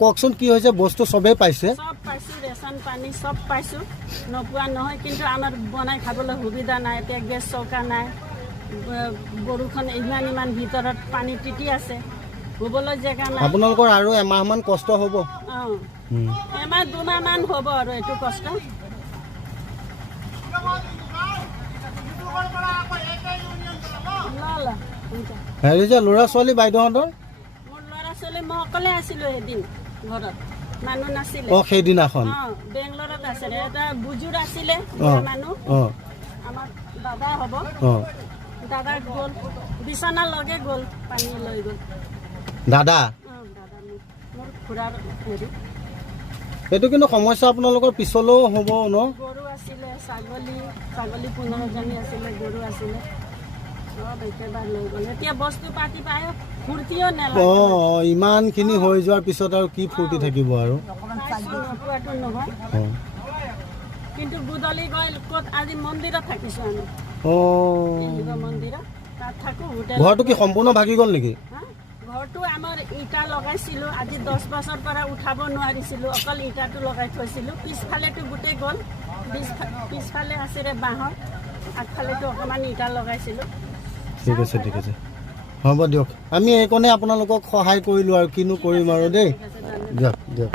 কওকচোন কি হৈছে বস্তু সবেই পাইছে সব পাইছোঁ ৰেচন পানী সব পাইছোঁ নোপোৱা নহয় কিন্তু আমাৰ বনাই খাবলৈ সুবিধা নাই এতিয়া গেছ চৌকা নাই বৰষুণ ইমান ভিতৰত পানী তিতি আছে শুবলৈ জেগা নাই আপোনালোকৰ আৰু এমাহমান কষ্ট হ'ব অঁ এমাহ দুমাহমান হ'ব আৰু এইটো কষ্ট হেৰি যে ল'ৰা ছোৱালী বাইদেউহঁতৰ মোৰ ল'ৰা ছোৱালী মই অকলে আছিলোঁ এদিন ঘৰত মানুহ নাছিলে সেইদিনাখন বেংগলৰত আছিলে এটা বুজুৰ আছিলে মানুহ আমাৰ দাদা হ'ব দাদা গ'ল বিচনা লগে গ'ল পানী লৈ গ'ল দাদা দাদা মোৰ খুৰাৰ হেৰি এইটো কিন্তু সমস্যা আপোনালোকৰ পিছলৈও হ'ব ন গৰু আছিলে ছাগলী 15জনী আছিলে গৰু আছিলে সব একেবাৰে লৈ গ'ল এতিয়া বস্তু পাতি পায় ফূৰ্তিও নালাগে ইমানখিনি হৈ যোৱাৰ পিছত আৰু কি ফূৰ্তি থাকিব আৰু নোপোৱাটো নহয় কিন্তু গুদলি গৈ ক'ত আজি মন্দিৰত থাকিছোঁ আমি মন্দিৰত তাত থাকোঁ ঘৰটো কি সম্পূৰ্ণ ভাগি গ'ল নেকি ঘৰটো আমাৰ ইটা লগাইছিলোঁ আজি 10 বছৰ পৰা উঠাব নোৱাৰিছিলোঁ অকল ইটাটো লগাই থৈছিলোঁ পিছফালেতো গোটেই গ'ল পিছফালে আছিলে বাঁহৰ আগফালেতো অকণমান ইটা লগাইছিলোঁ ঠিক আছে হ'ব দিয়ক আমি এইকণে আপোনালোকক সহায় কৰিলোঁ আৰু কিনো কৰিম আৰু দেই দিয়ক